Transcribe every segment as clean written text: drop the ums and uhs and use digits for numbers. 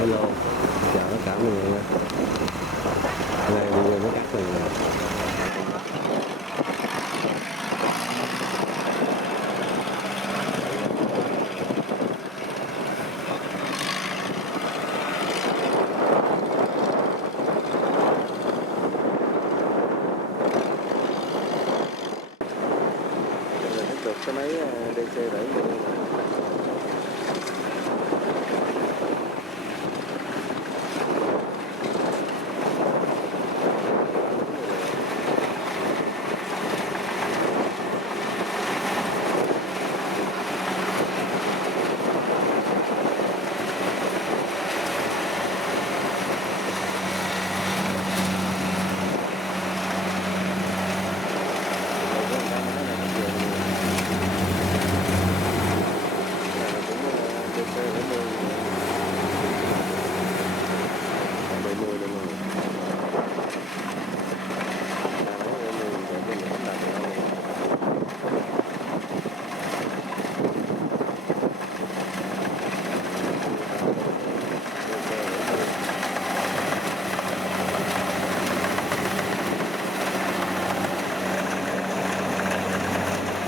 Hello, chào tất cả mọi người nha. Hôm nay đi với các mình tiếp tục cái máy DC70.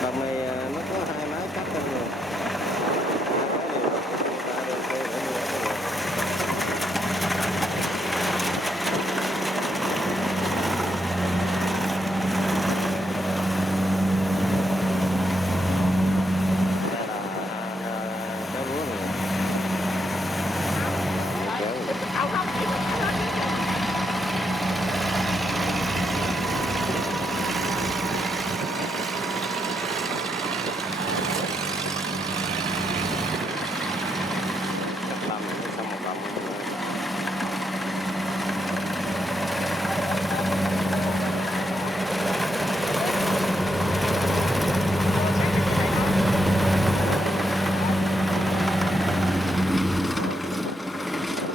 Đồng này nó có hai máy cắt trong người.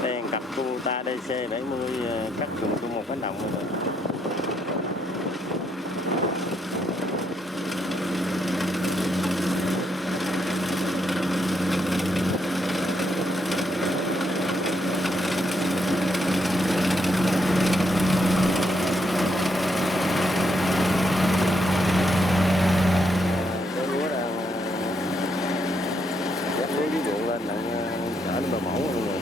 Đèn cặp Kubota DC70 cắt dùng của một cánh đồng nữa. Lên lại chở đến bờ mẫu luôn rồi.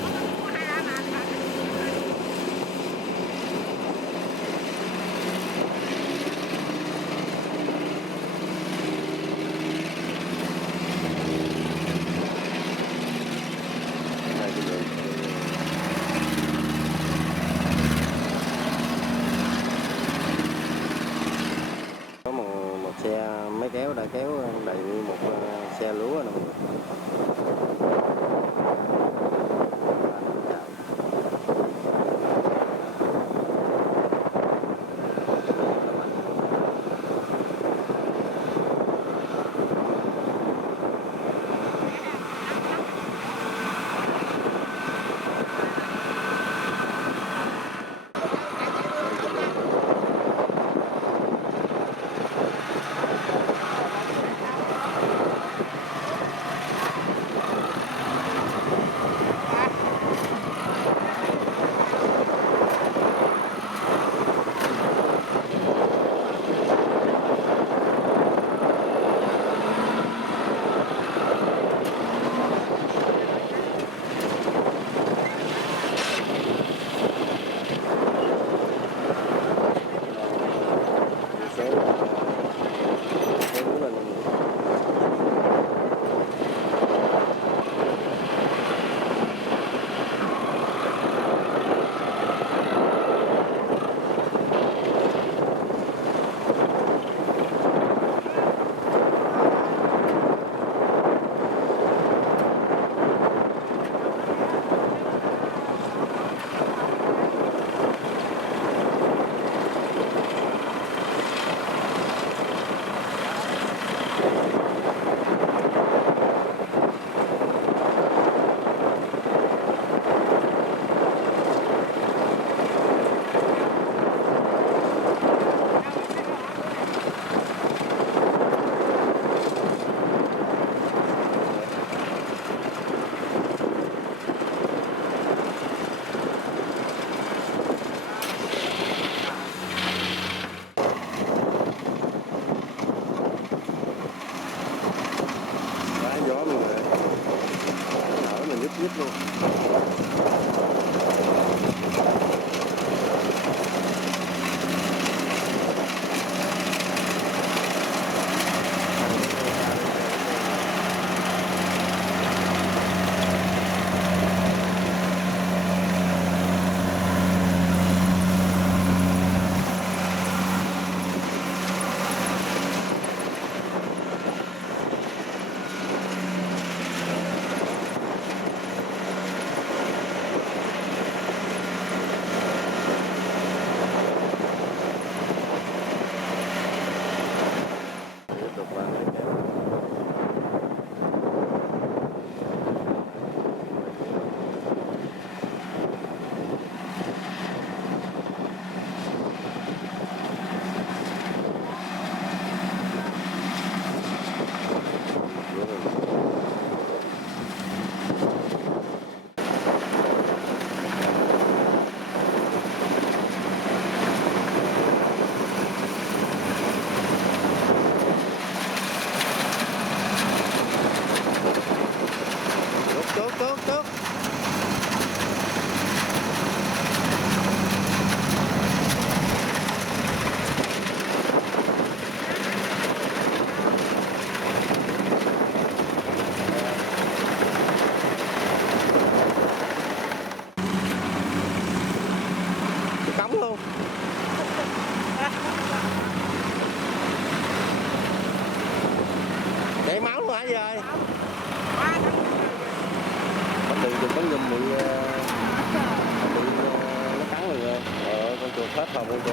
hết phòng luôn cô.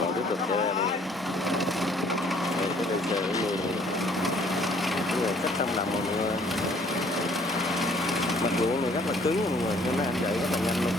Còn tiếp tục chạy ra đây. Đây cái DC 70 này. Cái này cách trong lòng mọi người. Mặt ruộng này rất là cứng mọi người, nên nó ăn chạy rất là nhanh luôn.